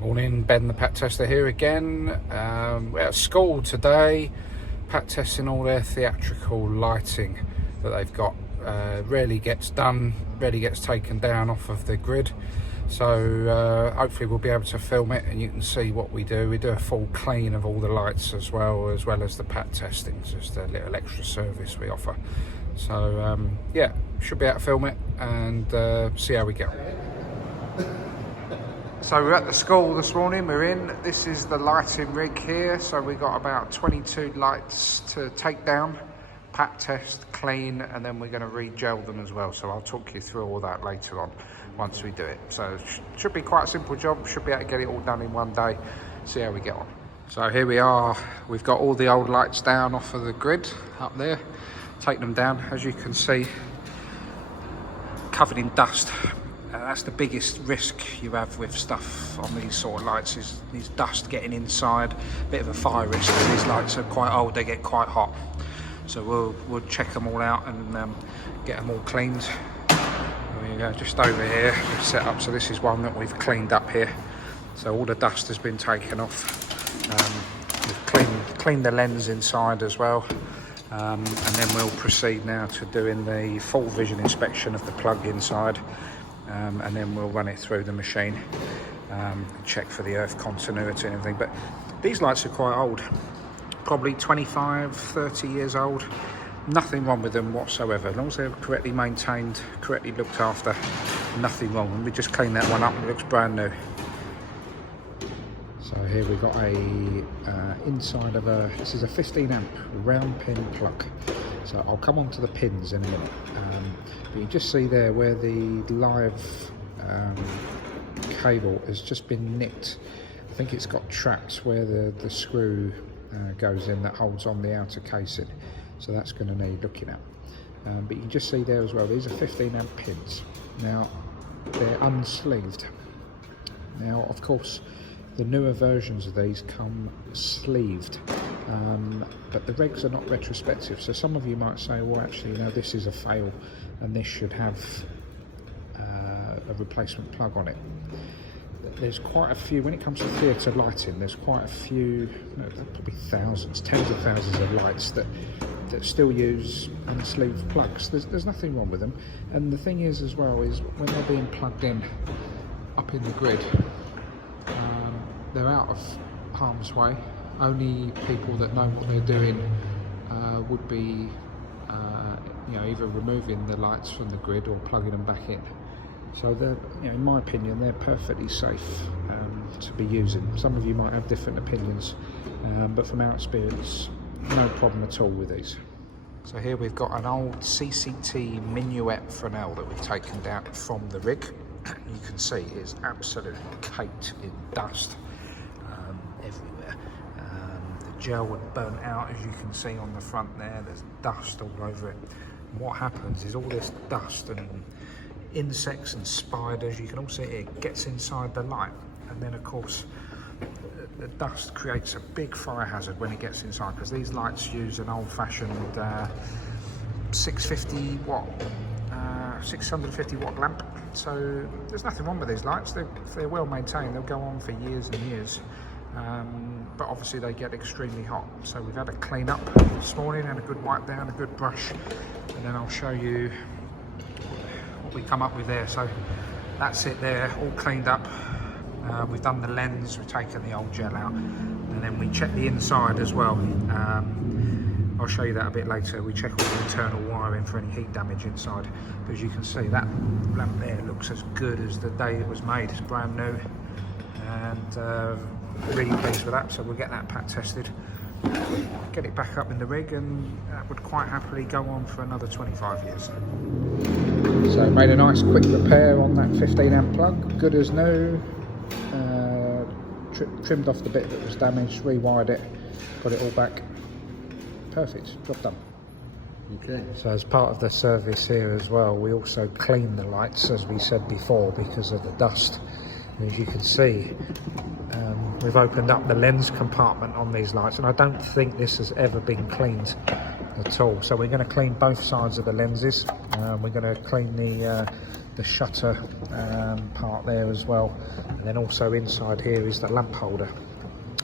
Morning, Ben the Pat Tester here again. We're at school today, Pat testing all their theatrical lighting that they've got. Rarely gets done, rarely gets taken down off of the grid. So hopefully we'll be able to film it and you can see what we do. We do a full clean of all the lights as well as the Pat testing, just a little extra service we offer. So yeah, should be able to film it and see how we go. So we're at the school this morning, this is the lighting rig here. So we got about 22 lights to take down, pat test, clean, and then we're going to re-gel them as well. So I'll talk you through all that later on once we do it. So it should be quite a simple job, should be able to get it all done in one day, see how we get on. So here we are, we've got all the old lights down off of the grid up there. Take them down, as you can see, covered in dust. That's the biggest risk you have with stuff on these sort of lights, is dust getting inside. Bit of a fire risk because these lights are quite old, they get quite hot. So we'll check them all out and get them all cleaned. There we go, just over here we've set up. So this is one that we've cleaned up here. So all the dust has been taken off. We've cleaned the lens inside as well. And then we'll proceed now to doing the full vision inspection of the plug inside. And then we'll run it through the machine, check for the earth continuity and everything. But these lights are quite old, probably 25, 30 years old. Nothing wrong with them whatsoever, as long as they're correctly maintained, correctly looked after, nothing wrong. And we just cleaned that one up and it looks brand new. So here we've got a inside of this is a 15 amp round pin plug. So I'll come on to the pins in a minute. But you just see there where the live cable has just been nicked. I think it's got trapped where the screw goes in that holds on the outer casing. So that's going to need looking at. But you can just see there as well, these are 15 amp pins. Now, they're unsleeved. Now, of course, the newer versions of these come sleeved, but the regs are not retrospective. So some of you might say, well, actually, no, this is a fail and this should have a replacement plug on it. There's quite a few, when it comes to theatre lighting, there's quite a few, probably thousands, tens of thousands of lights that still use unsleeved plugs. There's nothing wrong with them. And the thing is as well, is when they're being plugged in up in the grid, they're out of harm's way. Only people that know what they're doing would be either removing the lights from the grid or plugging them back in. So they're, in my opinion, they're perfectly safe to be using. Some of you might have different opinions, but from our experience, no problem at all with these. So here we've got an old CCT minuet Fresnel that we've taken down from the rig. You can see it's absolutely caked in dust everywhere. The gel had burnt out, as you can see on the front there. There's dust all over it. And what happens is all this dust and insects and spiders, you can all see it gets inside the light, and then of course the dust creates a big fire hazard when it gets inside, because these lights use an old-fashioned 650 watt lamp. So there's nothing wrong with these lights. They're well maintained, they'll go on for years and years, but obviously they get extremely hot. So we've had a clean up this morning and a good wipe down, a good brush, and then I'll show you what we come up with there. So that's it there, all cleaned up. We've done the lens, we've taken the old gel out, and then we check the inside as well. I'll show you that a bit later. We check all the internal wiring for any heat damage inside. But as you can see, that lamp there looks as good as the day it was made. It's brand new, and really pleased with that. So we'll get that pat tested, get it back up in the rig, and that would quite happily go on for another 25 years. So made a nice quick repair on that 15 amp plug, good as new. Trimmed off the bit that was damaged, rewired it, put it all back. Perfect, job done. Okay. So as part of the service here as well, we also clean the lights, as we said before, because of the dust. And as you can see, we've opened up the lens compartment on these lights, and I don't think this has ever been cleaned at all. So we're going to clean both sides of the lenses. We're going to clean the the shutter part there as well, and then also inside here is the lamp holder,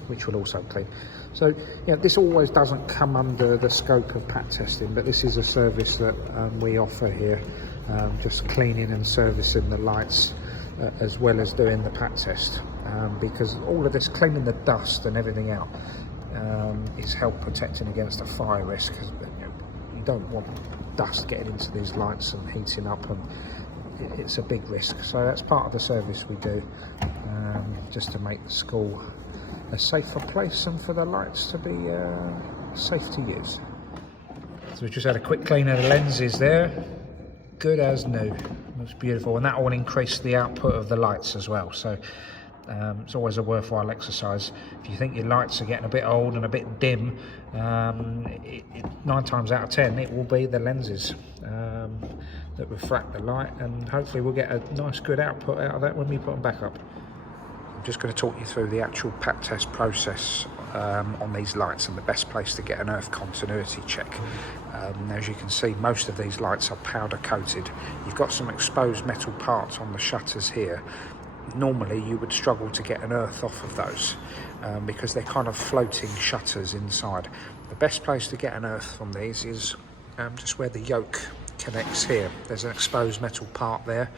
which will also clean. So yeah, this always doesn't come under the scope of pat testing, but this is a service that we offer here, just cleaning and servicing the lights as well as doing the pat test, because all of this cleaning the dust and everything out is help protecting against a fire risk. You don't want dust getting into these lights and heating up, and it's a big risk. So that's part of the service we do, just to make the school a safer place and for the lights to be safe to use. So we just had a quick clean of the lenses there, good as new, looks beautiful, and that will increase the output of the lights as well. So it's always a worthwhile exercise. If you think your lights are getting a bit old and a bit dim, 9 times out of 10 it will be the lenses that refract the light, and hopefully we'll get a nice good output out of that when we put them back up. I'm just going to talk you through the actual pat test process on these lights and the best place to get an earth continuity check. As you can see, most of these lights are powder coated. You've got some exposed metal parts on the shutters here. Normally you would struggle to get an earth off of those because they're kind of floating shutters inside. The best place to get an earth from these is just where the yoke connects here. There's an exposed metal part there,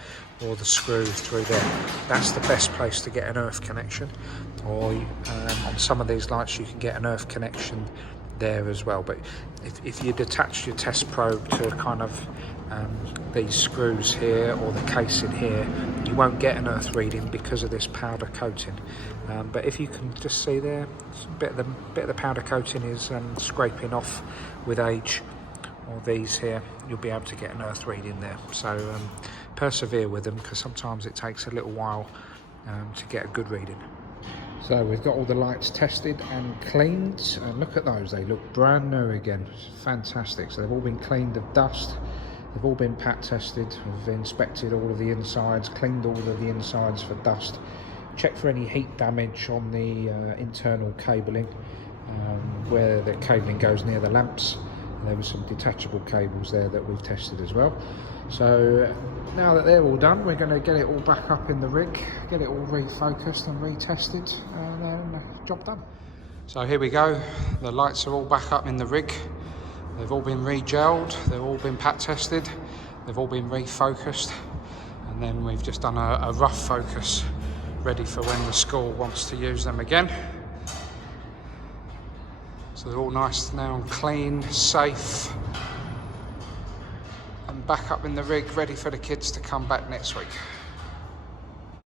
or the screw through there. That's the best place to get an earth connection, or on some of these lights you can get an earth connection there as well. But if you detach your test probe to kind of these screws here or the casing here, you won't get an earth reading because of this powder coating. But if you can just see there, a bit of the powder coating is scraping off with age, or these here, you'll be able to get an earth reading there. So persevere with them, because sometimes it takes a little while to get a good reading. So we've got all the lights tested and cleaned, and look at those, they look brand new again. Fantastic. So they've all been cleaned of dust, they've all been pat tested, we've inspected all of the insides, cleaned all of the insides for dust, checked for any heat damage on the internal cabling, where the cabling goes near the lamps. There were some detachable cables there that we've tested as well. So now that they're all done, we're going to get it all back up in the rig, get it all refocused and retested, and then job done. So here we go, the lights are all back up in the rig. They've all been re-gelled, they've all been pat tested, they've all been refocused, and then we've just done a rough focus ready for when the school wants to use them again. So they're all nice now and clean, safe, and back up in the rig, ready for the kids to come back next week.